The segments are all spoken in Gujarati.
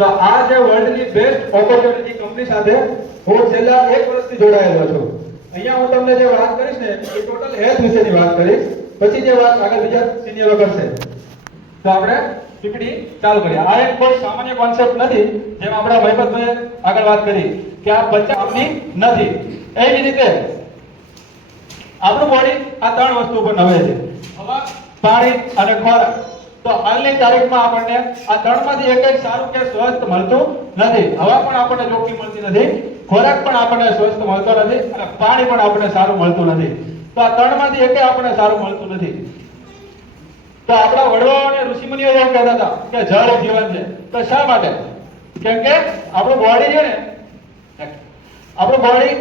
તો આ જે વર્લ્ડની બેસ્ટ ઓપોર્ચ્યુનિટી કંપની સાથે હું છેલ્લા 1 વર્ષથી જોડાયેલો છું. અહીંયા હું તમને જે વાત કરીશ ને એ ટોટલ હેલ્થ વિશેની વાત કરીશ, પછી જે વાત આગળ બીજા સિનિયરો કરશે. તો આપણે પીપીટી ચાલુ કરીએ. આ એક કોઈ સામાન્ય કોન્સેપ્ટ નથી, જેમ આપણા મહિપતભાઈએ આગળ વાત કરી કે આ બચ્ચા આપની નથી. એવી રીતે આપણું બોડી આ 3 વસ્તુ ઉપર નવે છે: હવા, પાણી અને ખોરાક. તો હાલની તારીખમાં આપણને આ 3 માંથી એક સારું કે સ્વસ્થ મળતું નથી. હવા પણ આપણને ચોખ્ખી મળતી નથી, ખોરાક પણ આપણને સ્વસ્થ મળતો નથી અને પાણી પણ આપણને સારું મળતું નથી. તો આ 3 માંથી એક આપણને સારું મળતું નથી. તો આપણા વડવાઓ અને ઋષિમુનિઓ એમ કહેતા હતા કે જળ જીવન છે. તો શા માટે? કેમ કે આપણું બોડી છે ને, આપણું બોડી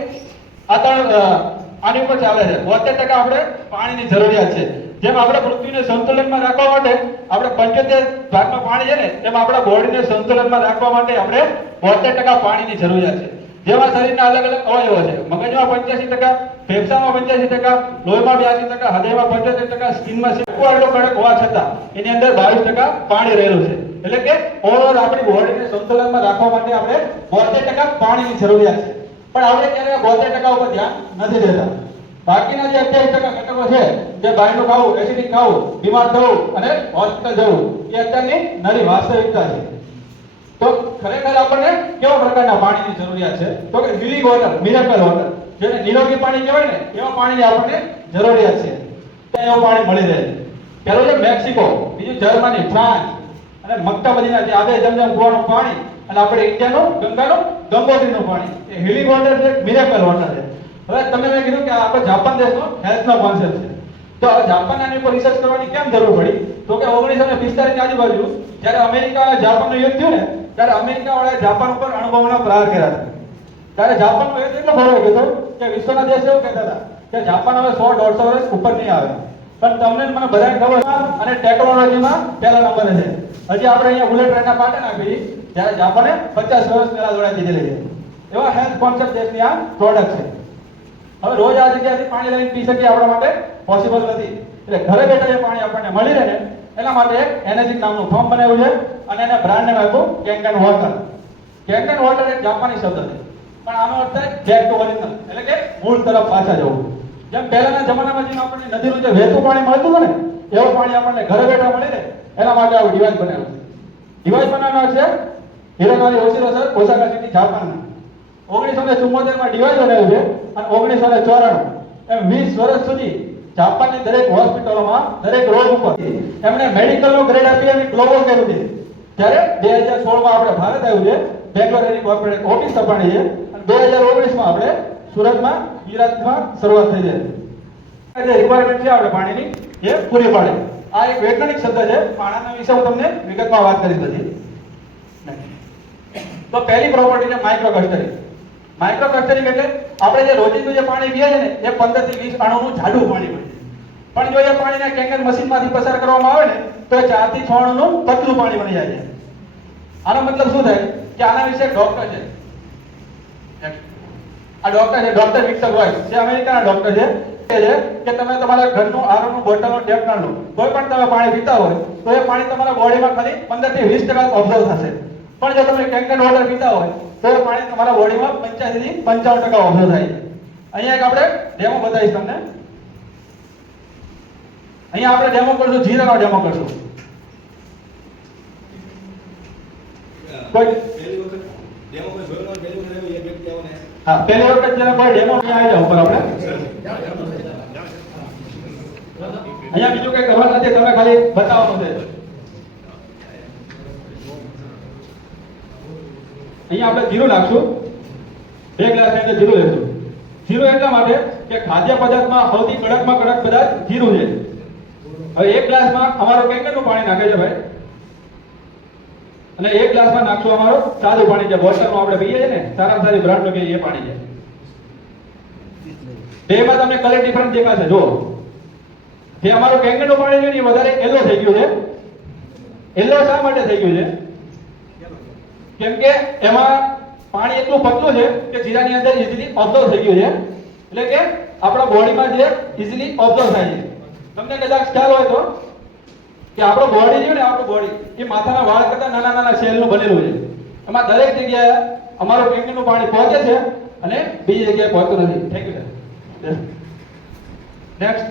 આની ઉપર ચાલે છે. 72% આપણે પાણીની જરૂરિયાત છે. જેમ આપણે પૃથ્વીને સંતુલનમાં રાખવા માટે આપણે 75 ભાગમાં પાણી છે ને, તેમ આપણા બોડીને સંતુલનમાં રાખવા માટે આપણે 72% પાણીની જરૂરિયાત છે. જેમાં શરીરના અલગ અલગ અવયવો છે. મગજમાં 85%, ફેફસામાં 85%, લોહીમાં 82%, હૃદયમાં 75%, સ્કિનમાં આટલો કડક હોવા છતાં એની અંદર 22% પાણી રહેલું છે. એટલે કે ઓવરઓલ આપણી બોડીને સંતુલનમાં રાખવા માટે આપણે 72% પાણીની જરૂરિયાત છે. પણ આપણે ક્યારે 72% ઉપર ધ્યાન નથી દેતા. બાકીના જે 28% ઘટકો છે, જે બહારનું ખાવું, એસિડિક ખાવું, બીમાર થવું અને હોસ્પિટલ જવું, એ અત્યારની નવી વાસ્તવિકતા છે. તો ખરેખર આપણને કેવા પ્રકારના પાણીની જરૂરિયાત છે? તો કે હીલિંગ વોટર, મિરેકલ વોટર, જેને નિરોગી પાણી કહેવાય ને, એવા પાણીની આપણને જરૂરિયાત છે. એવું પાણી મળી રહે છે. પહેલું છે મેક્સિકો, બીજું જર્મની, ફ્રાન્સ અને મક્કા મદીના જે આબે જમજમ કુવાનું પાણી, અને આપણે ઇન્ડિયાનું ગંગાનું ગંગોત્રીનું પાણી. એ હીલિંગ વોટર છે, મિરેકલ વોટર છે. હવે તમે મેં કીધું કે આપણે જાપાન દેશનો હેલ્થનો કોન્સેપ્ટ છે. તો હવે જાપાન આની ઉપર રિસર્ચ કરવાની કેમ જરૂર પડી? તો કે 1945 ની આજુબાજુ જ્યારે અમેરિકા અને જાપાનનું યુદ્ધ થયું ને, ત્યારે અમેરિકા વાળાએ જાપાન ઉપર અણુબોમ્બના પ્રહાર કર્યા હતા. ત્યારે જાપાનનો યુદ્ધ એટલો ફરક હતો કે વિશ્વના દેશ એવું કહેતા હતા કે જાપાન હવે 100-150 વર્ષ ઉપર નહીં આવે. પણ તમને મને બધાને ખબર અને ટેકનોલોજીમાં પહેલા નંબરે છે. હજી આપણે અહીંયા બુલેટ ટ્રેનના પાટે નાખી, જ્યારે જાપાને 50 વર્ષ પહેલા દોડાવી દીધેલી છે. એવા હેલ્થ કોન્સેપ્ટ દેશની આ પ્રોડક્ટ છે. હવે રોજ આ જગ્યાથી પાણી લઈને પી શકીએ આપણા માટે પોસિબલ નથી. એટલે ઘરે બેઠા જે પાણી આપણને મળી રહે ને, એના માટે એક એનર્જી નામનું ફોર્મ બનાવ્યું છે અને એને બ્રાન્ડ નામ આપ્યું કેન્કન વોટર. કેન્કન વોટર એક જાપાની શબ્દ છે, પણ આનો અર્થ થાય બેક ટુ ઓરિજિનલ, એટલે કે મૂળ તરફ પાછા જવું. જેમ પહેલાના જમાનામાં જેમ આપણને નદીનું જે વહેતું પાણી મળતું હતું ને, એવું પાણી આપણને ઘરે બેઠા મળી રહે, એના માટે આવું ડિવાઇસ બનાવ્યું છે. ડિવાઇસ બનાવનાર છે હિરોનોરી યોશિરો સર, ઓસાકા સિટી, જાપાનના. 1974 માં ડિવાઇસ બનાવ્યું છે અને 1994 એમ 20 વર્ષ સુધી જાપાનની દરેક હોસ્પિટલોમાં દરેક રોગ ઉપર એમણે મેડિકલનો ગ્રેડ આપી અને ગ્લોબલ કર્યું છે. ત્યારે 2016 માં આપણે ભારત આવ્યું છે, બેંગ્લોર એની કોર્પોરેટ ઓફિસ સ્થપાણી છે અને 2019 માં આપણે સુરતમાં, ગુજરાતમાં શરૂઆત થઈ છે. જે રિક્વાયરમેન્ટ છે આપણે પાણીની એ પૂરી પાડે. આ એક વૈજ્ઞાનિક શબ્દ છે, પાણીના વિશે હું તમને વિગતમાં વાત કરી નથી. તો પહેલી પ્રોપર્ટી છે માઇક્રો ક્લસ્ટરિંગ. માઇક્રો ક્લસ્ટરિંગ એટલે આપણે જે રોજિંદુ જે પાણી પીએ છે ને, એ 15 થી 20 અણુનું જાડું પાણી હોય છે. પણ જો એ પાણીને કેન્કન મશીનમાંથી પસાર કરવામાં આવે ને, તો એ 4 થી 6 અણુનું પતલું પાણી બની જાય છે. આનો મતલબ શું થાય કે આના વિશે ડોક્ટર છે, આ ડોક્ટર છે, ડોક્ટર વિક્ટર રોય, જે અમેરિકાના ડોક્ટર છે, કે તમે તમારા ઘરનું આરોનું બોટલનું ટેપ ના લો, કોઈ પણ તમે પાણી પીતા હોય તો એ પાણી તમારા બોડીમાં ખાલી 15 થી 20% ઓબ્ઝર્વ થશે. પણ જો તમે કેન્કન વોટર પીતા હોય તો એ પાણી તમારા બોડીમાં 85 થી 55% ઓબ્ઝર્વ થાય છે. અહીંયા એક આપણે ડેમો બતાવીશ તમને. અહીંયા આપણે ડેમો કરશું, જીરાનો ડેમો કરશું. કોઈ પહેલી વખત ડેમો કોઈ જોયો ન પહેલી વખત એક વ્યક્તિ આવો ને, હા પહેલી વખત જેને કોઈ ડેમો નહીં આવી જાવ ઉપર આપણે અહીંયા બીજું કઈ કરવા નથી, તમે ખાલી બતાવવાનું છે. અહીંયા આપણે જીરું નાખશું, 2 ગ્લાસ ની અંદર જીરું લેશું. જીરું એટલા માટે કે ખાદ્ય પદાર્થમાં સૌથી કડકમાં કડક પદાર્થ જીરું છે. હવે 1 ગ્લાસમાં અમારો કેન્કરનું પાણી નાખે છે ભાઈ, અને 1 ગ્લાસમાં નાખશું અમારું સાદું પાણી, જે બોટલમાં આપણે પીએ છીએ ને, સારામાં સારી બ્રાન્ડનું કે એ પાણી છે. બેમાં તમને કલર ડિફરન્સ દેખાશે. જો જે અમારું કેન્કરનું પાણી છે ને, એ વધારે યલો થઈ ગયું છે. યલો શા માટે થઈ ગયું છે? કેમ કે એમાં પાણી એટલું પતલું છે કે જીરાની અંદર ઈઝીલી ઓબ્ઝર્વ થઈ ગયું છે. એટલે કે આપણા બોડીમાં જે ઈઝીલી ઓબ્ઝર્વ થાય છે. તમને કદાચ ખ્યાલ હોય તો કે આપણો બોડી છે ને, આપણું બોડી એ માથાના વાળ કરતા નાના નાના સેલનું બનેલું છે. એમાં દરેક જગ્યાએ અમારું કેન્કરનું પાણી પહોંચે છે અને બીજી જગ્યાએ પહોંચતું નથી. Thank you sir. નેક્સ્ટ,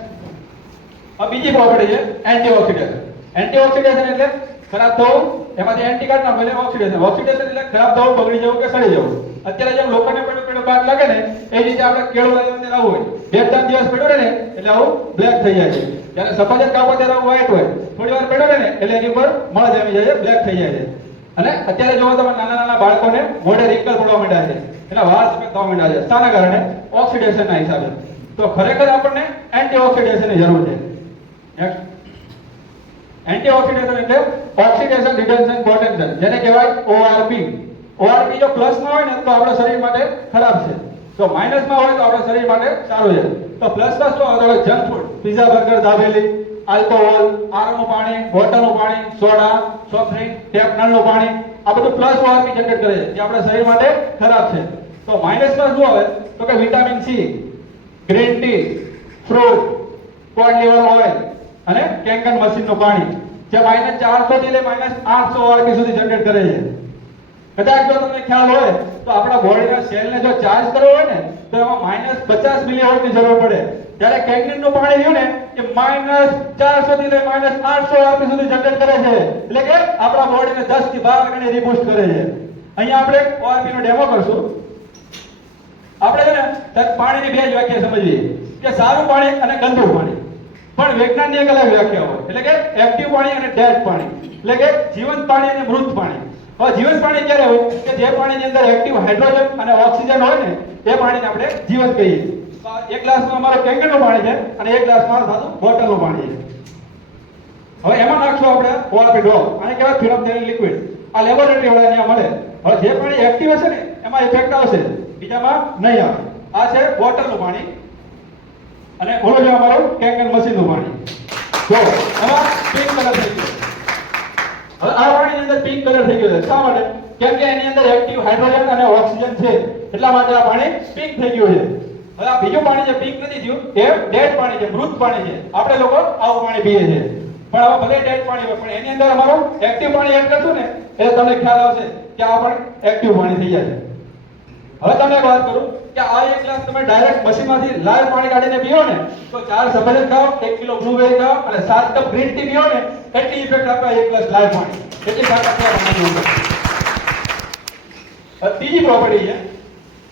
આ બીજી પ્રોપર્ટી છે એન્ટીઓક્સિડેશન. એન્ટીઓક્સિડેશન એટલે ખરાબ થવું, એમાંથી એન્ટી કાઢ નાખો એટલે ઓક્સિડેશન. ઓક્સિડેશન એટલે ખરાબ થવું, બગડી જવું કે સડી જવું. અત્યારે જેમ લોકોને પેલો કાટ લાગે ને એ રીતે આપણે કેળું લાગે અંદર આવું હોય, 2-3 દિવસ પડ્યું રહે ને એટલે આવું બ્લેક થઈ જાય છે. જ્યારે સફરજન કાપો ત્યારે આવું વ્હાઈટ હોય, થોડી વાર પડ્યું રહે ને એટલે એની ઉપર મળ જામી જાય છે, બ્લેક થઈ જાય છે. અને અત્યારે જો તમે નાના બાળકોને મોઢે રિંકલ પડવા માંડ્યા છે, એના વાળ સફેદ થવા માંડ્યા છે, શાના કારણે? ઓક્સિડેશનના હિસાબે. તો ખરેખર આપણને એન્ટીઓક્સિડેશનની જરૂર છે. નેક્સ્ટ, એન્ટીઓક્સિડેશન એટલે ઓક્સિડેશન રિડક્શન પોટેન્શિયલ, જેને કહેવાય ORP. ORP જો પ્લસમાં હોય ને તો આપણા શરીર માટે ખરાબ છે, તો માઇનસમાં હોય તો આપણા શરીર માટે સારું છે. તો પ્લસમાં શું આવે? Junk food, pizza, burger, dabeli, alcohol, આરનું પાણી, બોટલનું પાણી, સોડા, સોફ્ટ ડ્રિંક, ટેપ નળનું પાણી, આ બધું પ્લસ ORP જનરેટ કરે છે, જે આપણા શરીર માટે ખરાબ છે. તો માઇનસમાં શું આવે? તો કે vitamin C, green tea, fruit, cod liver oil અને કેન્કન મશીનનું પાણી, જે -400 થી લઈ -800 ORP સુધી જનરેટ કરે છે. કદાચ જો તમને ખ્યાલ હોય તો આપણા બોડીના સેલને જો ચાર્જ કરવો હોય ને તો એમાં -50 મિલીવોલ્ટની જરૂર પડે. જ્યારે કેન્કનનું પાણી રહ્યું ને એ -400 થી લઈ -800 ORP સુધી જનરેટ કરે છે, એટલે કે આપણા બોડીને 10 થી 12 ગણી રિબૂસ્ટ કરે છે. અહીંયા આપણે ORP નો ડેમો કરશું. આપણે છે ને પાણીની બે જ વ્યાખ્યા સમજીએ કે સારું પાણી અને ગંદુ પાણી. પણ વિજ્ઞાનની એક અલગ વ્યાખ્યા હોય, એટલે કે એક્ટિવ પાણી અને ડેડ પાણી, એટલે કે જીવંત પાણી અને મૃત પાણી. હવે જીવંત પાણી ક્યારે હોય? કે જે પાણીની અંદર એક્ટિવ હાઇડ્રોજન અને ઓક્સિજન હોય ને એ પાણીને આપણે જીવંત કહીએ. તો એક ગ્લાસમાં અમારો કેન્કરનું પાણી છે અને એક ગ્લાસમાં સાદું બોટલનું પાણી છે. હવે એમાં નાખશું આપણે ORP ડ્રોપ, આને કહેવાય ફિલ્મ તેલ લિક્વિડ. આ લેબોરેટરી વાળા અહીંયા મળે. હવે જે પાણી એક્ટિવ હશે ને એમાં ઇફેક્ટ આવશે, બીજામાં નહીં આવે. આ છે બોટલનું પાણી અને ઓલો છે અમારું કેન્કન મશીનનું પાણી. જો એમાં પિંક કલર થઈ ગયો. હવે આ પાણીની અંદર પિંક કલર થઈ ગયો છે. શા માટે? કેમ કે એની અંદર એક્ટિવ હાઇડ્રોજન અને ઓક્સિજન છે, એટલા માટે આ પાણી પિંક થઈ ગયું છે. હવે આ બીજું પાણી જે પિંક નથી થયું એ ડેડ પાણી છે, મૃત પાણી છે. આપણે લોકો આવું પાણી પીએ છીએ. પણ હવે ભલે ડેડ પાણી હોય પણ એની અંદર અમારું એક્ટિવ પાણી એડ કરશું ને એટલે તમને ખ્યાલ આવશે કે આ પણ એક્ટિવ પાણી થઈ જશે. હવે તમને એક વાત કરું કે આ એક ગ્લાસ તમે ડાયરેક્ટ મશીનમાંથી લાઈવ પાણી કાઢીને પીઓ ને તો 4 સફરજન ખાઓ, 1 કિલો બ્લુબેરી ખાઓ અને 7 કપ ગ્રીન ટી પીઓ ને એટલી ઇફેક્ટ આપે એક ગ્લાસ લાઈવ પાણી. એટલી તાકાત છે પાણીની અંદર. ત્રીજી પ્રોપર્ટી છે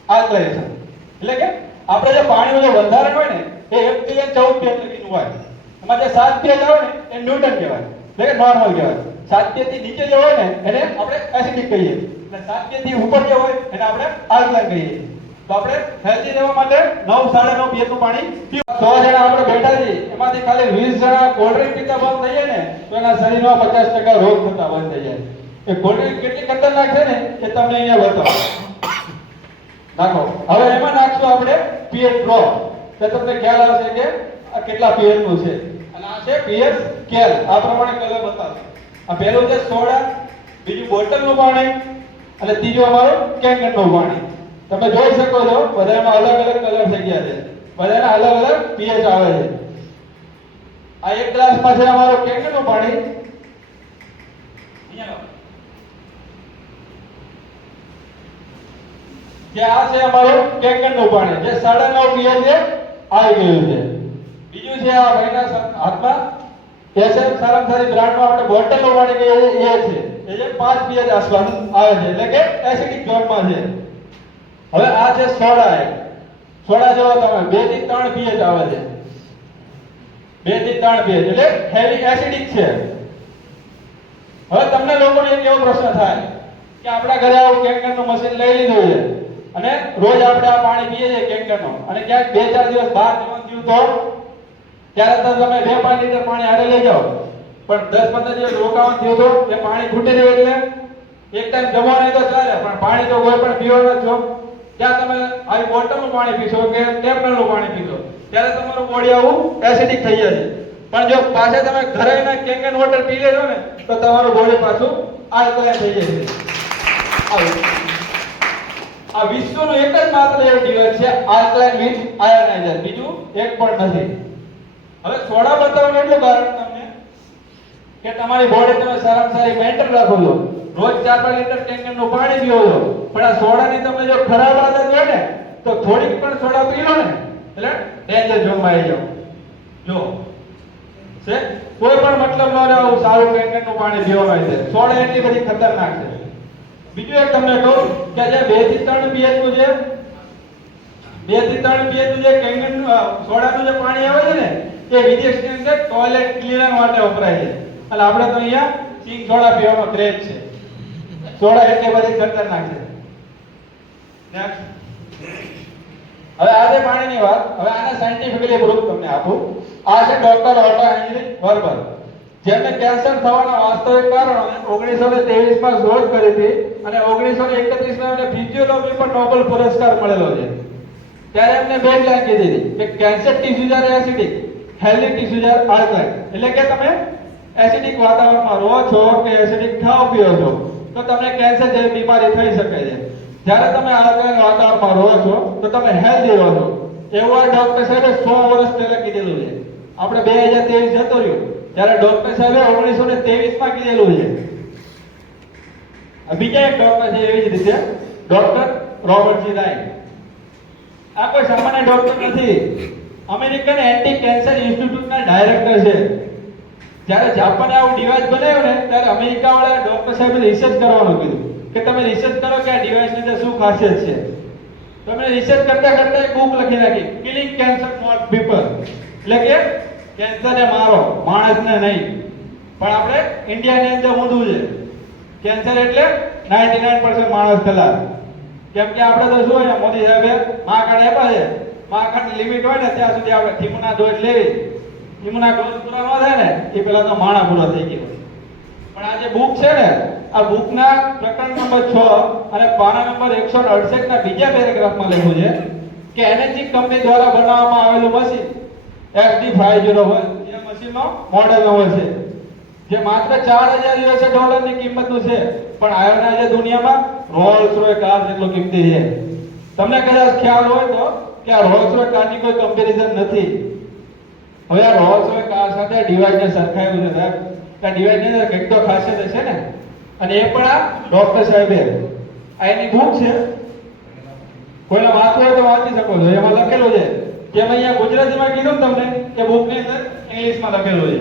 આલ્કલાઇઝેશન, એટલે કે આપણે જે પાણીનું જે બંધારણ હોય ને એ 1 થી 14 pH લગીનું હોય. એમાં જે 7 pH આવે ને એ ન્યુટ્રલ કહેવાય, એટલે કે નોર્મલ કહેવાય. 7 pH થી નીચે જે હોય ને એને આપણે એસિડિક કહીએ અને 7 pH થી ઉપર જે હોય એને આપણે આલ્કલાઇન કહીએ. તો આપણે હેલ્ધી રહેવા માટે 9-9.5 pH નું પાણી પીવું. 100 જણા આપણે બેઠા છીએ, એમાંથી ખાલી 20 જણા કોલ્ડ ડ્રિંક પીતા બંધ થઈ જાય ને તો એના શરીરમાં 50% રોગ થતા બંધ થઈ જાય. એ કોલ્ડ ડ્રિંક કેટલી ખતરનાક છે ને એ તમને અહીંયા બતાવો. નાખો. હવે એમાં નાખશું આપણે pH ડ્રોપ. તો તમને ખ્યાલ આવશે કે આ કેટલા pH નું છે અને આ છે pH સ્કેલ. આ પ્રમાણે કલર બતાવશે. આ પહેલું છે સોડા, બીજું બોટલનું પાણી અને ત્રીજું અમારું કેન્કનનું પાણી. તમે જોઈ શકો છો બધામાં અલગ અલગ કલર થઈ ગયા છે, બધાના અલગ અલગ pH આવે છે. આ એક ગ્લાસમાં છે અમારું કેન્કનનું પાણી. જે આ છે અમારું કેન્કનનું પાણી જે 9.5 pH છે આવી ગયું છે. બીજું છે આ ભાઈના હાથમાં એસએમ સારામાં સારી બ્રાન્ડનું આપણે બોટલનું પાણી કહીએ એ છે, એ જે 5 pH આસપાસ આવે છે, એટલે કે એસિડિક ઝોનમાં છે. હવે આ છે સોડા. સોડા જેવો તમે 2 થી 3 pH આવે છે, 2 થી 3 pH એટલે હેવી એસિડિક છે. હવે તમને લોકોને એક એવો પ્રશ્ન થાય કે આપણા ઘરે આવું કેન્કરનું મશીન લઈ લીધું છે અને રોજ આપણે આ પાણી પીએ છીએ કેન્કરનું અને ક્યાંક 2-4 દિવસ બહાર જવાનું થયું તો ત્યારે તો તમે 2-5 લીટર પાણી હારે લઈ જાઓ, પણ 10-15 દિવસ રોકાવાનું થયું તો એ પાણી ખૂટી જાય એટલે એક ટાઈમ જમો નહીં તો ચાલે પણ પાણી તો કોઈ પણ પીવાનું છો. ત્યાં તમે આવી બોટલનું પાણી પીશો કે ટેપ નળનું પાણી પીશો ત્યારે તમારું બોડી આવું એસિડિક થઈ જશે. પણ જો પાછા તમે ઘરે ના કેન્કન વોટર પી લેજો ને તો તમારું બોડી પાછું આલ્કલાઇન થઈ જશે. આ વિશ્વનું એક જ માત્ર એવું ડિવાઇસ છે આલ્કલાઇન વિથ આયોનાઇઝર, બીજું એક પણ નથી. હવે સોડા બતાવવાનું એટલું કારણ તમને કે તમારી બોડી તમે સારામાં સારી મેન્ટેન રાખો છો. રોજ 4-5 લીટર કેંગનનું પાણી પીવો છો, પણ આ સોડાની તમને જો ખરાબ આદત હોય ને તો થોડીક પણ સોડા પી લો ને એટલે ડેન્જર ઝોનમાં આવી જાવ. જો છે કોઈ પણ મતલબ ન રહે આવું સારું કેંગનનું પાણી પીવાનું છે. સોડા એટલી બધી ખતરનાક છે. બીજું એક તમને કહું કે જે 2 થી 3 pH નું છે, 2 થી 3 pH નું જે કેંગન સોડાનું જે પાણી આવે છે ને એ વિદેશની અંદર ટોયલેટ ક્લીનર માટે વપરાય છે, અને આપણે તો અહીંયા સિંગ સોડા પીવાનો ક્રેઝ છે. સોડા એટલી બધી ખતરનાક છે. નેક્સ્ટ, હવે આજે પાણીની વાત, હવે આને સાયન્ટિફિકલી પ્રૂફ તમને આપું. આ છે ડોક્ટર ઓટો હેનરી વર્બર, જેમને કેન્સર થવાના વાસ્તવિક કારણોને 1923 માં શોધ કરી હતી, અને 1931 માં એમને ફિઝિયોલોજી પર નોબેલ પુરસ્કાર મળેલો છે. ત્યારે એમને બે લાઈન કીધી હતી કે cancer tissues are acidic, healthy tissues are alkaline. એટલે કે તમે એસિડિક વાતાવરણમાં રહો છો કે એસિડિક ખાવ પીઓ છો તો તમને કેન્સર જેવી બીમારી થઈ શકે છે. જ્યારે તમે આલ્કલાઇન વાતાવરણમાં રહો છો તો તમે હેલ્ધી રહો છો. એવું આ ડોક્ટર સાહેબે 100 વર્ષ પહેલા કીધેલું છે. આપણે 2023 જતો રહ્યો ત્યારે ડોક્ટર સાહેબે 1923 માં કીધેલું છે. બીજા એક ડોક્ટર છે એવી જ રીતે ડોક્ટર રોબર્ટ જી રાય. આ કોઈ સામાન્ય ડોક્ટર નથી, અમેરિકન એન્ટી કેન્સર ઇન્સ્ટિટ્યૂટના ડાયરેક્ટર છે. જ્યારે જાપાને આવું ડિવાઇસ બનાવ્યું ને ત્યારે અમેરિકા વાળા ડોક્ટર સાહેબે રિસર્ચ કરવાનું કીધું કે તમે રિસર્ચ કરો કે આ ડિવાઇસની અંદર શું ખાસિયત છે. તમે રિસર્ચ કરતા કરતા એક બુક લખી નાખી, કિલિંગ કેન્સર નોટ પીપલ, એટલે કે કેન્સરને મારો, માણસને નહીં. પણ આપણે ઇન્ડિયાની અંદર ઊંધું છે. કેન્સર એટલે 99% માણસ ખલાસ. કેમ કે આપણે તો શું હોય, મોદી સાહેબે માખણ આપ્યા છે, માખણની લિમિટ હોય ને ત્યાં સુધી આપણે થીમુના ડોઝ લેવી, થીમુના ડોઝ પૂરા ન થાય ને એ પહેલા તો માણા પૂરો થઈ ગયો. પણ આ જે બુક છે ને, આ બુકના પ્રકરણ નંબર 6 અને પાના નંબર 168 ના બીજા પેરેગ્રાફમાં લખ્યું છે કે એનર્જી કંપની દ્વારા બનાવવામાં આવેલું મશીન XD501 એ મશીનનો મોડેલ નંબર છે, જે માત્ર $4000 ની કિંમતનું છે, પણ આજે દુનિયામાં રોલ્સ રોય કાર જેટલો કિંમતી છે. તમને કદાચ ખ્યાલ હોય તો કે આ રોલ્સ રોય કારની કોઈ કમ્પેરિઝન નથી. હવે આ રોલ્સ રોય કાર સાથે ડિવાઇસને સરખાવ્યું છે સાહેબ. આ ડિવાઇસની અંદર કંઈક તો ખાસિયત હશે ને, અને એ પણ આ ડોક્ટર સાહેબે, આ એની બુક છે, કોઈને વાંચવું હોય તો વાંચી શકો છો. એમાં લખેલું છે જેમ અહીંયા ગુજરાતીમાં કીધું તમને કે બુકની અંદર ઇંગ્લિશમાં લખેલું છે.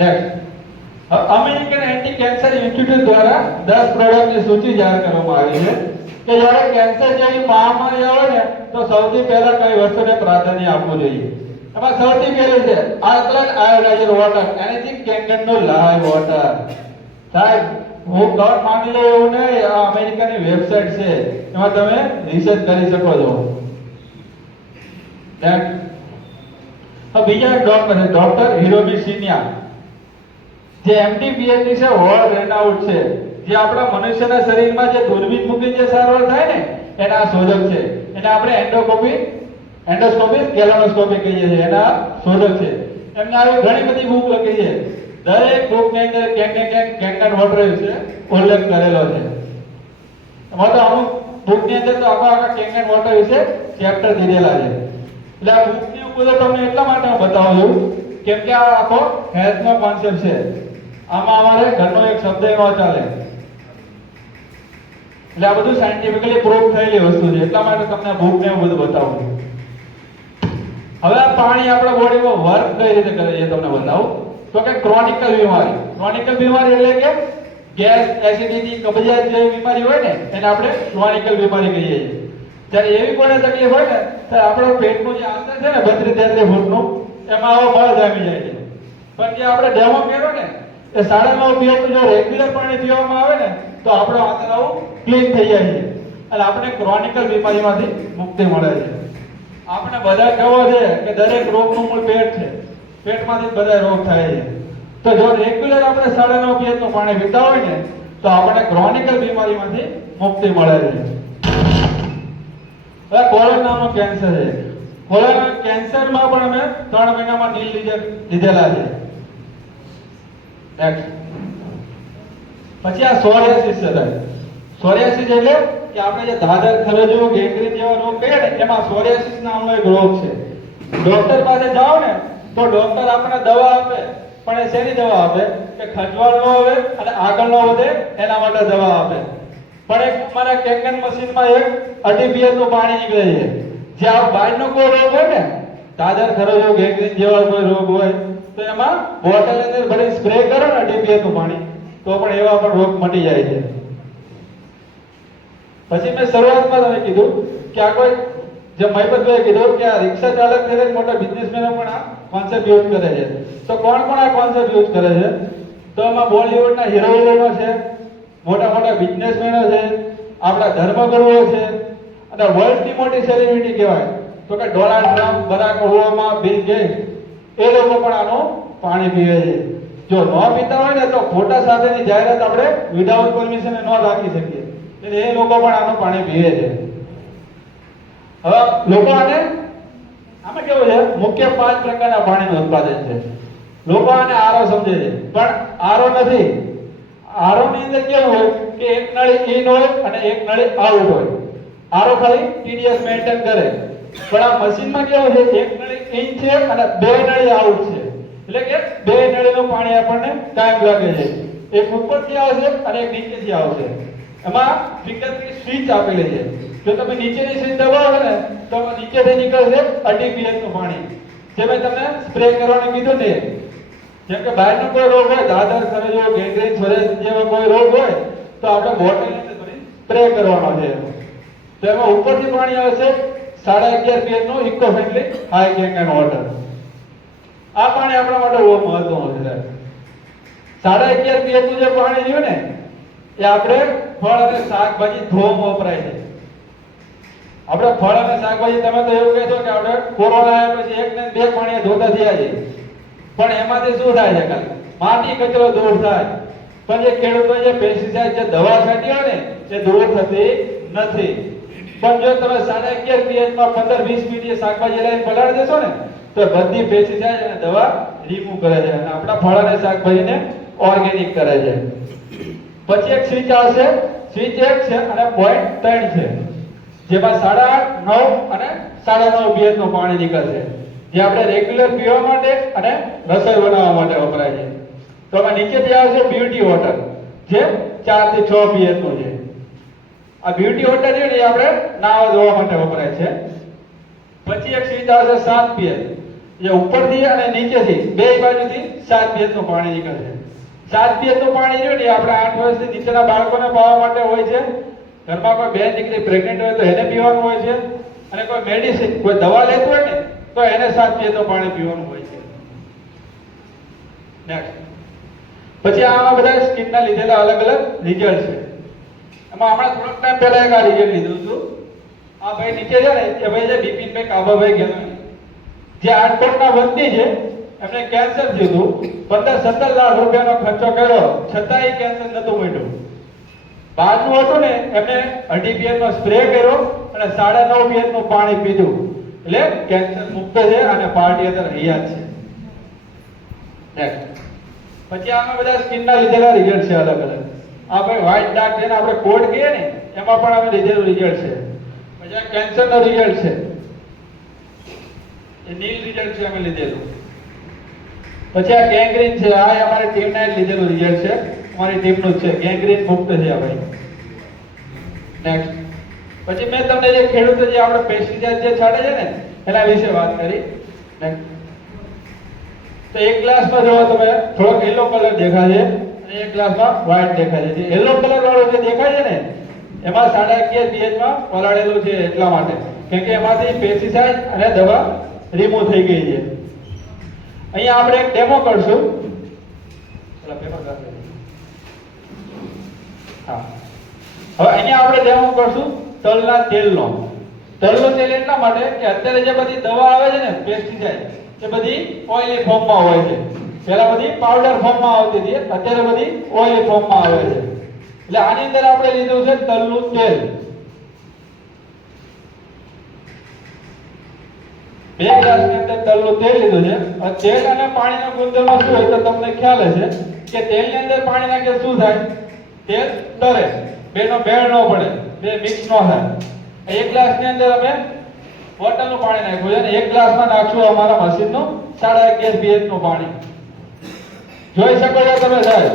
Next, American anti cancer institute દ્વારા 10 પ્રોડક્ટની સૂચિ જાહેર કરવામાં આવી છે કે જ્યારે કેન્સર જેવી મહામારી આવે ને તો સૌથી પહેલા કઈ વસ્તુને પ્રાધાન્ય આપવું જોઈએ. એમાં સૌથી પહેલું છે આલ્કલાઇન આયોડાઇઝ્ડ વોટર, એનાથી કેંગનનું લાઈવ વોટર. સાહેબ હું કણ માંગી લો એવું નહીં, આ અમેરિકાની વેબસાઇટ છે, એમાં તમે રિસર્ચ કરી શકો છો. બીજા એક ડોક્ટર છે ડોક્ટર હિરોમી સિન્યા, જે એમડી પીએચડી છે, વર્લ્ડ રેનાઉન્ડ છે, જે આપણા મનુષ્યના શરીરમાં જે દૂરબીન મૂકીને જે સારવાર થાય ને એના શોધક છે. એને આપણે એન્ડોસ્કોપી કેલોનોસ્કોપી કહીએ છીએ, એના શોધક છે. એમને આવી ઘણી બધી બુક લખી છે. દરેક બુકની અંદર કેંગન વોટર વિશે ઉલ્લેખ કરેલો છે. એમાં તો અમુક બુકની અંદર તો આખા કેંગન વોટર વિશે ચેપ્ટર દીધેલા છે. એટલે આ બુકની ઉપર તમને એટલા માટે હું બતાવું છું કેમ કે આ આખો હેલ્થનો કોન્સેપ્ટ છે. આમાં અમારે ઘરનો એક શબ્દ એનો ચાલે, એટલે આ બધું સાયન્ટિફિકલી પ્રૂફ થયેલી વસ્તુ છે. એટલા માટે તમને બુક ને એવું બધું બતાવું છું. હવે આ પાણી આપણા બોડીમાં વર્ક કઈ રીતે કરે છે તમને બતાવું. તો કે ક્રોનિકલ બીમારી એટલે કે ગેસ, એસિડિટી, કબજિયાત જેવી બીમારી હોય ને એને આપણે ક્રોનિકલ બીમારી કહીએ છીએ. જ્યારે એવી કોઈ તકલીફ હોય ને તો આપણો પેટનું જે આંતર છે ને 32-33 ફૂટનું, એમાં આવો બળ જામી જાય છે. પણ જે આપણે ડેમો કર્યો ને એ 9.5 pH જો રેગ્યુલર પાણી પીવામાં આવે ને તો આપણો આંતર આવું ક્લીન થઈ જાય છે, અને આપણે ક્રોનિકલ બીમારીમાંથી મુક્તિ મળે છે. આપણે બધા કહેવો છે કે દરેક રોગનું મૂળ પેટ છે, પેટમાંથી બધા રોગ થાય છે. તો જો રેગ્યુલર આપણે 9.5 pH નું પાણી પીતા હોય ને તો આપણે ક્રોનિકલ બીમારીમાંથી મુક્તિ મળે છે. હવે કોલન નામનું કેન્સર છે. કોલન કેન્સરમાં પણ અમે 3 મહિનામાં નીલ લીધેલા છે. નેક્સ્ટ, પછી આ સોરિયાસિસ છે. સોરિયાસિસ એટલે કે આપણે જે ધાધર, ખરજવો, ગેંગ્રીન જેવા રોગ કહીએ ને એમાં સોરિયાસિસ નામનો એક રોગ છે. ડોક્ટર પાસે જાઓ ને તો ડોક્ટર આપણને દવા આપે, પણ એ શેની દવા આપે કે ખંજવાળ ન આવે અને આગળ ન વધે એના માટે દવા આપે. પણ એક અમારા કેંગન મશીનમાં એક 2.5 pH નું પાણી નીકળે છે. જે આ બહારનો કોઈ રોગ હોય ને, દાદર ખરજો ગેંગ્રીન જેવા કોઈ રોગ હોય તો એમાં બોટલની અંદર ભરી સ્પ્રે કરો ને 2.5 pH નું પાણી તો પણ એવા પણ રોગ મટી જાય છે. પછી મેં શરૂઆતમાં તમે કીધું કે આ કોઈ જે મહિપતભાઈએ કીધું કે આ રિક્ષા ચાલક છે મોટા બિઝનેસમેનો પણ આ કોન્સેપ્ટ યુઝ કરે છે. તો કોણ કોણ આ કોન્સેપ્ટ યુઝ કરે છે? તો એમાં બોલિવૂડના હીરો હિરોઈનો છે, મોટા મોટા બિઝનેસમેનો છે, આપણા ધર્મગુરુઓ છે, અને વર્લ્ડની મોટી સેલિબ્રિટી કહેવાય તો કે Donald Trump, Barack Obama, Bill Gates એ લોકો પણ આનું પાણી પીવે છે. જો ન પીતા હોય ને તો ફોટા સાથેની જાહેરાત આપણે વિધાઉટ પરમિશન ન રાખી શકીએ. એટલે એ લોકો પણ આનું પાણી પીવે છે. હવે લોકો આમાં કેવું છે, મુખ્ય 5 પ્રકારના પાણીનું ઉત્પાદન છે. લોકો આને આરો સમજે છે, પણ આરો નથી. આરો ની અંદર કેવું હોય કે એક નળી ઇન હોય અને એક નળી આઉટ હોય. આરો ખાલી TDS મેન્ટેન કરે, પણ આ મશીનમાં કેવું છે, એક નળી ઇન છે અને 2 નળી આઉટ છે. એટલે કે 2 નળીનું પાણી આપણને કાયમ લાગે છે. એક ઉપરથી આવશે અને એક નીચેથી આવશે. એમાં ફિંગરથી સ્વિચ આપેલી છે. જો તમે નીચેની સ્વિચ દબાવો ને તો નીચેથી નીકળશે 2.5 pH નું પાણી. જે મેં તમને સ્પ્રે કરવાનું કીધું ને, જેમ કે બહારનો કોઈ રોગ હોય, દાદર ખરજો ગેંગ્રીન સોરેસ જેવો કોઈ રોગ હોય તો આપણે બોટલની અંદર ભરી સ્પ્રે કરવાનો છે. તો એમાં ઉપરથી પાણી આવશે 11.5 pH નું eco friendly high Kangen water. આ પાણી આપણા માટે બહુ મહત્વનું છે. 11.5 pH નું જે પાણી રહ્યું ને એ આપણે ફળ અને શાકભાજી ધોવામાં વપરાય છે. આપણે ફળ અને શાકભાજી, તમે તો એવું કહેશો કે આપણે કોરોના આવ્યા પછી 1 ને 2 પાણીએ ધોતા થયા છે, પણ એમાંથી શું થાય છે? ખાલી માટી કચરો દૂર થાય, પણ જે ખેડૂતોએ જે પેસ્ટિસાઇડ જે દવા છાંટી હોય ને એ દૂર થતી નથી. પણ જો તમે 11.5 pH માં 15-20 મિનિટ શાકભાજી લઈને પલાળી દેશો ને તો બધી પેસ્ટિસાઇડ અને દવા રિમૂવ કરે છે અને આપણા ફળ અને શાકભાજીને ઓર્ગેનિક કરે છે. પછી એક સ્વિચ આવશે, સ્વિચ 1 છે અને પોઈન્ટ 3 છે, જેમાં 8.5, 9 અને 9.5 pH નું પાણી નીકળશે, જે આપણે રેગ્યુલર પીવા માટે અને રસોઈ બનાવવા માટે વપરાય છે. તો આમાં નીચેથી આવશે બ્યુટી વોટર, જે 4 થી 6 pH નું છે. આ બ્યુટી વોટર છે ને એ આપણે નાવા ધોવા માટે વપરાય છે. પછી એક સ્વિચ આવશે 7 pH, જે ઉપરથી અને નીચેથી બે બાજુથી 7 pH નું પાણી નીકળશે. 7 pH નું પાણી છે ને એ આપણે 8 વર્ષથી નીચેના બાળકોને પાવા માટે હોય છે. ઘરમાં કોઈ બેન દીકરી પ્રેગ્નન્ટ હોય તો એને પીવાનું હોય છે, અને કોઈ મેડિસિન કોઈ દવા લેતું હોય ને તો એને 7 pH નું પાણી પીવાનું હોય છે. નેક્સ્ટ પછી આમાં બધા સ્કિનના લીધેલા અલગ અલગ રિઝલ્ટ છે. એમાં હમણાં થોડોક ટાઈમ પહેલા એક આ રિઝલ્ટ લીધું હતું. આ ભાઈ નીચે છે ને એ ભાઈ છે બિપિનભાઈ કાબાભાઈ ગેલાણી, જે રાજકોટના વતની છે. એમને કેન્સર થયું હતું, 15-17 લાખ રૂપિયાનો ખર્ચો કર્યો છતાંય કેન્સર નતું મટ્યું. બહારનું હતું ને એમને 2.5 pH નો સ્પ્રે કર્યો અને 9.5 pH નું પાણી પીધું, એટલે કેન્સર મુક્ત છે અને પાર્ટી અંદર હયાત છે. નેક્સ્ટ પછી આમાં બધા સ્કિનના લીધેલા રિઝલ્ટ છે અલગ અલગ. આ ભાઈ વ્હાઇટ ડાર્ક જેને આપણે કોડ કહીએ ને એમાં પણ અમે લીધેલું રિઝલ્ટ છે. પછી આ કેન્સરનો રિઝલ્ટ છે, એ નીલ રિઝલ્ટ છે અમે લીધેલું. પછી આ ગેંગ્રીન છે, આ અમારી ટીમના લીધેલું રિઝલ્ટ છે, અમારી ટીમનું જ છે. ગેંગ્રીન મુક્ત છે આ ભાઈ. નેક્સ્ટ પછી મેં તમને જે ખેડૂતો જે આપણે પેસ્ટિસાઇડ જે છાંટે છે ને એના વિશે વાત કરી. નેક્સ્ટ તો એક ગ્લાસમાં જો તમે થોડોક યલો કલર દેખાય છે અને એક ગ્લાસમાં વ્હાઇટ દેખાય છે. યલો કલર વાળો જે દેખાય છે ને એમાં 11.5 pH માં પલાળેલું છે, એટલા માટે કેમ કે એમાંથી પેસ્ટિસાઇડ અને દવા રિમૂવ થઈ ગઈ છે. અહીંયા આપણે એક ડેમો કરશું. હા, હવે અહીંયા આપણે ડેમો કરશું તલના તેલનો. તલનું તેલ એટલા માટે કે અત્યારે જે બધી દવા આવે છે ને પેસ્ટિસાઇડ એ બધી ઓઇલી ફોર્મમાં હોય છે. પહેલા બધી પાવડર ફોર્મમાં આવતી હતી, અત્યારે બધી ઓઇલી ફોર્મમાં આવે છે. એટલે આની અંદર આપણે લીધું છે તલનું તેલ. 2 ગ્લાસની અંદર તલનું તેલ લીધું છે. તેલ અને પાણીનો ગુણધર્મ શું હોય તો તમને ખ્યાલ હશે કે તેલની અંદર પાણી નાખે શું થાય? તેલ તરે, બેનો મેળ ન પડે, બે મિક્સ ન થાય. 1 ગ્લાસની અંદર અમે બોટલનું પાણી નાખ્યું છે અને 1 ગ્લાસમાં નાખશું અમારા મશીનનું 11.5 pH નું પાણી. જોઈ શકો છો તમે સાહેબ,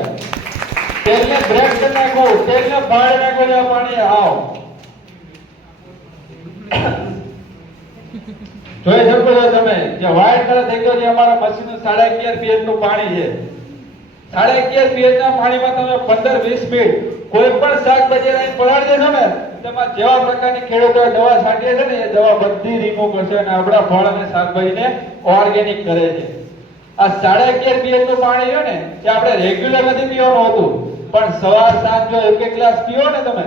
તેલને બ્રેક કરી નાખો, તેલને ફાડી નાખો છે પાણી આવ જોઈ શકો છો તમે જે વ્હાઈટ કલર થઈ ગયો છે અમારા મશીનનું 11.5 pH નું પાણી છે. 11.5 pH ના પાણીમાં તમે 15-20 મિનિટ કોઈ પણ શાકભાજી લઈને પલાળી દેશો ને તેમાં જેવા પ્રકારની ખેડૂતોએ દવા છાંટીએ છે ને એ દવા બધી રિમૂવ કરશે અને આપણા ફળ અને શાકભાજીને ઓર્ગેનિક કરે છે. આ 11.5 pH નું પાણી છે ને એ આપણે રેગ્યુલર નથી પીવાનું હોતું, પણ સવાર સાંજ જો એક ગ્લાસ પીઓ ને તમે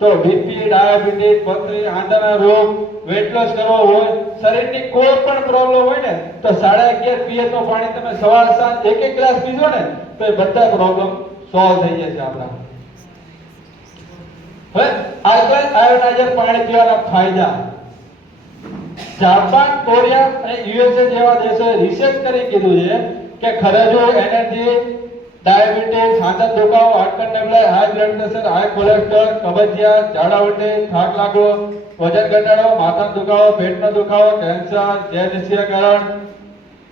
તો બીપી, ડાયાબિટીસ, પથરી, આંતરડા રોગ, વેટ લોસ કરવો હોય, શરીરની કોઈ પણ પ્રોબ્લેમ હોય ને તો 11.5 pH નું પાણી તમે સવાર સાંજ એક ગ્લાસ પીજો ને તો એ બધા પ્રોબ્લેમ સોલ્વ થઈ જશે આપણા. હવે આલ્કલાઇન આયોડાઇઝર પાણી પીવાના ફાયદા. જાપાન, કોરિયા અને યુએસએ જેવા દેશોએ રિસર્ચ કરી કીધું છે કે ખરેખર એનર્જી, ડાયાબિટીસ, હાથા દુખાવો, હાડકા નબળાઈ, high blood pressure, high cholesterol, કબજિયાત, ઝાડા ઉલટી, થાક લાગવો, વજન ઘટાડો, માથાનો દુખાવો, પેટનો દુખાવો, કેન્સર, જેનેસિયાકરણ,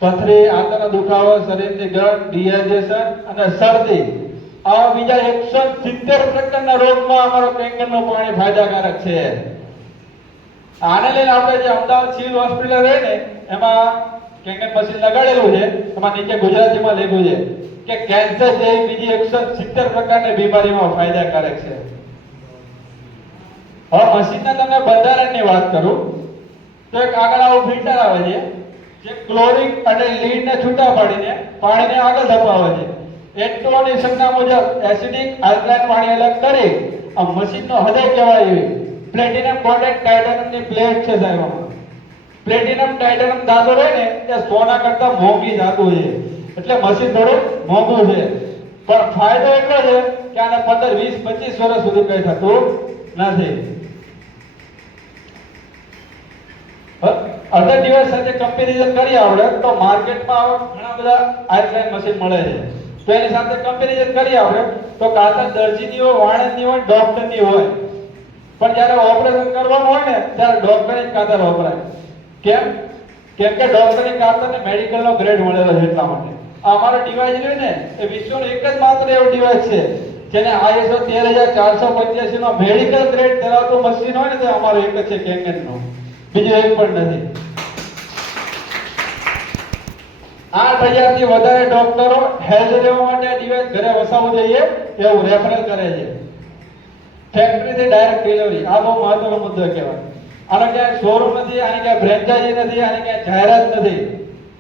પથરી, આંતરનો દુખાવો, શરીરની ગરમ, ડિહાઇડ્રેશન અને શરદી આ બીજા 170 પ્રકારના રોગમાં અમારો કેંગરનું પાણી ફાયદાકારક છે. આને લઈને આપણે જે અમદાવાદ સિવિલ હોસ્પિટલ રહે ને એમાં કેંગર મશીન લગાડેલું છે, એમાં નીચે ગુજરાતીમાં લખ્યું છે કે કેન્સર જેવી બીજી 170 પ્રકારની બીમારીમાં ફાયદાકારક છે. હવે મશીનના તમને બંધારણની વાત કરું તો એક આગળ આવું ફિલ્ટર આવે છે જે ક્લોરિન અને લીડને છૂટા પાડીને પાણીને આગળ ધપાવે છે. એટોની સંખ્યા મુજબ એસિડિક, આલ્કલાઇન પાણી અલગ કરી આ મશીનનો હૃદય કહેવાય એવી પ્લેટિનમ કોટેડ ટાઇટેનિયમની પ્લેટ છે સાહેબ. પ્લેટિનમ ટાઇટેનિયમ ધાતુ રહે ને એ સોના કરતા મોંઘી ધાતુ છે એટલે મશીન થોડું મોંઘું છે, પણ ફાયદો એટલો છે કે આને 15, 20, 25 વર્ષ સુધી કઈ થતું નથી. અડધા દિવસ સાથે કમ્પેરિઝન કરીએ આપણે તો માર્કેટમાં ઘણા બધા આલ્કલાઇન મશીન મળે છે, તો એની સાથે કમ્પેરિઝન કરીએ આપણે તો કાતર દર્જીની હોય, વાણંદની હોય, ડોક્ટરની હોય, પણ જ્યારે ઓપરેશન કરવાનું હોય ને ત્યારે ડોક્ટરની કાતર વપરાય. કેમ? કેમ કે ડોક્ટરની કાતરને મેડિકલનો ગ્રેડ મળેલો છે એટલા માટે. આ અમારો ડિવાઇસ છે ને એ વિશ્વનો એક જ માત્ર એવો ડિવાઇસ છે જેને ISO 13485 નો મેડિકલ ગ્રેડ ધરાવતો મશીન હોય ને તે અમારો એક જ છે કેંગરનો, બીજો એક પણ નથી. 8000 થી વધારે ડોક્ટરો હેલ્થ લેવા માટે આ ડિવાઇસ ઘરે વસાવવું જોઈએ એવું રેફરલ કરે છે. ફેક્ટરીથી ડાયરેક્ટ ડિલિવરી આ બહુ મહત્વનો મુદ્દો કહેવાય. આનો ક્યાંય શોરૂમ નથી, આની ક્યાંય ફ્રેન્ચાઇઝી નથી, આની ક્યાંય જાહેરાત નથી.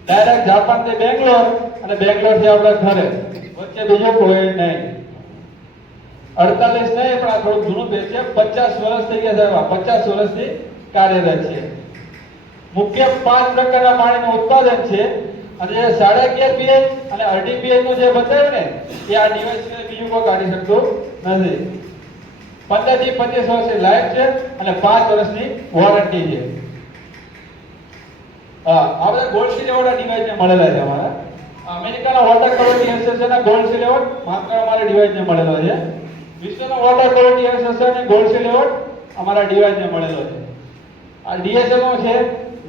ડાયરેક્ટ જાપાનથી બેંગ્લોર અને બેંગ્લોરથી આપણા ઘરે, વચ્ચે બીજું કોઈ નહીં. 48 નહીં પણ આ થોડું જૂનું પેજ છે, 50 વર્ષ થઈ ગયા સાહેબ, 50 વર્ષથી કાર્યરત છે. મુખ્ય 5 પ્રકારના પાણીનું ઉત્પાદન છે અને જે 11.5 pH અને 2.5 pH નું જે બતાવ્યું ને એ આ ડિવાઇસ સિવાય બીજું કોઈ કાઢી શકતું નથી. 15 થી 25 વર્ષની લાઈફ છે અને 5 વર્ષની વોરંટી છે. આ બધા ગોલ્ડ સિલ એવોર્ડ ડિવાઇસને મળેલા છે અમારા. અમેરિકાના વોટર ક્વોલિટી એસોસિએશનના ગોલ્ડ સિલ એવોર્ડ માત્ર અમારા ડિવાઇસને મળેલો છે. વિશ્વના વોટર ક્વોલિટી એસોસિએશનના ગોલ્ડ સિલ એવોર્ડ અમારા ડિવાઇસને મળેલો છે. આ DSL નો છે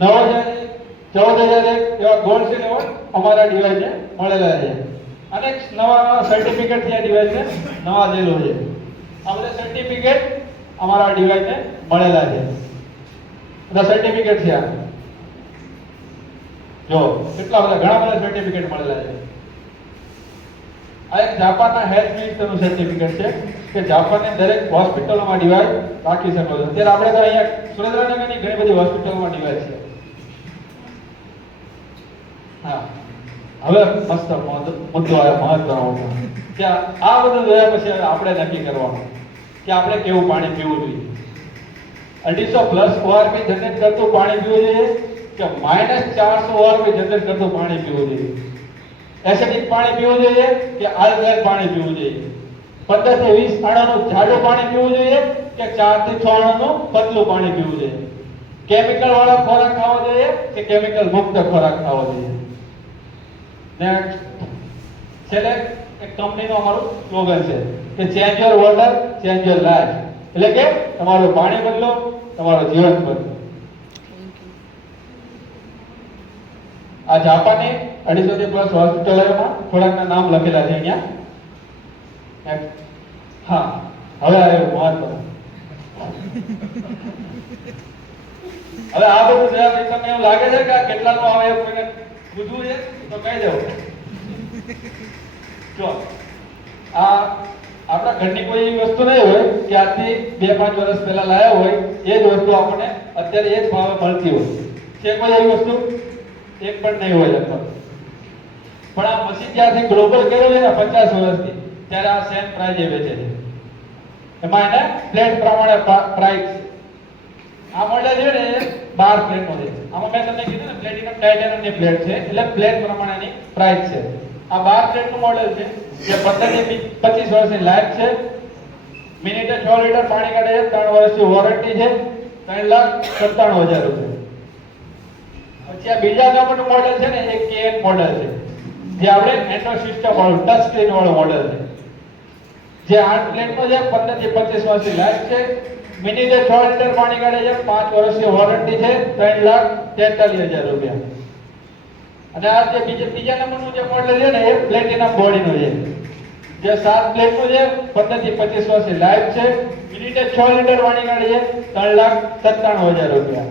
9000, 14001 એવા ગોલ્ડ સિલ એવોર્ડ અમારા ડિવાઇસને મળેલા છે. અનેક નવા સર્ટિફિકેટ થી આ ડિવાઇસને નવા દેલો છે. આ બધા સર્ટિફિકેટ અમારા ડિવાઇસને મળેલા છે. બધા સર્ટિફિકેટ છે આ જો કેટલા બધા ઘણા બધા સર્ટિફિકેટ મળેલા છે. આ એક જાપાનના હેલ્થ મિનિસ્ટરનું સર્ટિફિકેટ છે કે જાપાનની દરેક હોસ્પિટલોમાં ડિવાઇસ રાખી શકો છો. અત્યારે આપણે તો અહીંયા સુરેન્દ્રનગરની ઘણી બધી હોસ્પિટલોમાં ડિવાઇસ છે. હા, હવે મસ્ત મુદ્દો આવ્યો મહત્વનો કે આ બધું જોયા પછી આપણે નક્કી કરવાનું કે આપણે કેવું પાણી પીવું જોઈએ. 250+ ORP જનરેટ કરતું પાણી પીવું જોઈએ કે -400 ORP જનરેટ કરતું પાણી પીવું જોઈએ. એસિડિક પાણી પીવું જોઈએ કે આલ્કલાઇન પાણી પીવું જોઈએ. 15 થી 20 આણાનું જાડું પાણી પીવું જોઈએ કે 4 થી 6 આણાનું પતલું પાણી પીવું જોઈએ. કેમિકલ વાળા ખોરાક ખાવો જોઈએ કે કેમિકલ મુક્ત ખોરાક ખાવો જોઈએ. નેક્સ્ટ છેલ્લે એક કંપનીનું અમારું સ્લોગન છે કે change your water, change your life. એટલે કે તમારું પાણી બદલો, તમારું જીવન બદલો. આ જાપાની 250 થી પ્લસ હોસ્પિટલોમાં થોડાકના નામ લખેલા છે અહીંયા. હા, હવે આવ્યો મહત્વ. હવે આ બધું જે તમને એવું લાગે છે કે આ કેટલાનું આવે એવું કોઈને પૂછવું છે તો કહી દો. જો આ આપણા ઘરની કોઈ એવી વસ્તુ નહીં હોય કે આજથી 2-5 વર્ષ પહેલા લાયા હોય એ જ વસ્તુ આપણને અત્યારે એ જ ભાવે મળતી હોય છે. કોઈ એવી વસ્તુ એક પણ નહીં હોય લગભગ. પણ આ મશીન જ્યારથી ગ્લોબલ કર્યો છે ને 50 વર્ષથી, ત્યારે આ સેમ પ્રાઇસ એ વેચે છે. એમાં એને પ્લેટ પ્રમાણે પ્રાઇસ. આ મોડેલ છે ને 12 પ્લેટનો છે. આમાં મેં તમને કીધું ને પ્લેટિનમ ટાઇટેનિયમની પ્લેટ છે એટલે પ્લેટ પ્રમાણેની પ્રાઇસ છે. આ 12 પ્લેટનું મોડેલ છે જે 15 થી 25 વર્ષની લાઈફ છે. મિનિટે 6 લીટર પાણી કાઢે છે. 3 વર્ષની વોરંટી છે. 3,97,000 રૂપિયા. પછી આ બીજા નંબરનું મોડેલ છે ને એ કેએન મોડેલ છે જે આપણે એન્ડ્રો સિસ્ટમ વાળું ટચ સ્ક્રીન વાળું મોડેલ છે જે 8 પ્લેટનો છે. 15 થી 25 વર્ષની લાઈફ છે. મિનિટે 6 લીટર પાણી કાઢે છે. 5 વર્ષની વોરંટી છે. 3,43,000 રૂપિયા. અને આ જે બીજા નંબરનું જે મોડેલ છે ને એ પ્લેટિનમ બોડીનું છે જે 7 પ્લેટનું છે. 15 થી 25 વર્ષની લાઈફ છે. મિનિટે 6 લીટર પાણી કાઢે છે. 3,97,000 રૂપિયા.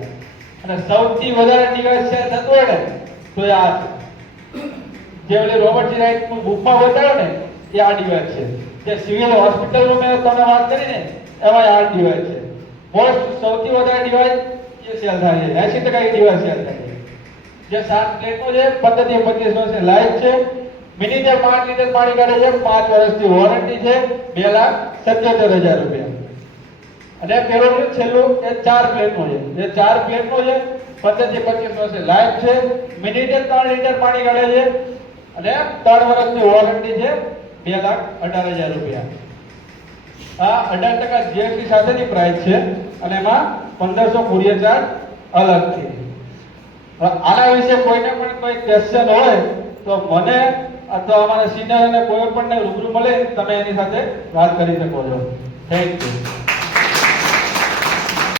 અને સૌથી વધારે ડિવાઇસ શેર થતું હોય ને તો એ આ છે. જે ઓલી રોબર્ટ રાઇટ બુકમાં બતાવ્યો ને એ આ ડિવાઇસ છે. જે સિવિલ હોસ્પિટલમાં મેં તમને વાત કરી ને એમાં આ ડિવાઇસ છે. મોસ્ટ સૌથી વધારે ડિવાઇસ એ સેલ થાય છે. 80% એ ડિવાઇસ સેલ થાય છે. જે 7 પ્લેટનો છે. 15 થી 25 વર્ષની લાઈફ છે. મિનિટે 5 લીટર પાણી કાઢે છે. 5 વર્ષની વોરંટી છે. 2,77,000 રૂપિયા. અને પેલો છેલ્લું એ 4 પ્લેટનો છે. જે 4 પ્લેટનો છે. 15 થી 25 વર્ષની લાઈફ છે. મિનિટે 3 લીટર પાણી કાઢે છે અને 3 વર્ષની વોરંટી છે. 2,18,000 રૂપિયા. આ 18% જીએસટી સાથેની પ્રાઇસ છે અને એમાં 1500 કુરિયર ચાર્જ અલગથી. આના વિશે કોઈને પણ કોઈ ક્વેશ્ચન હોય તો મને અથવા અમારા સિનિયર અને કોઈ પણ રૂબરૂ મળે તમે એની સાથે વાત કરી શકો છો. Thank you.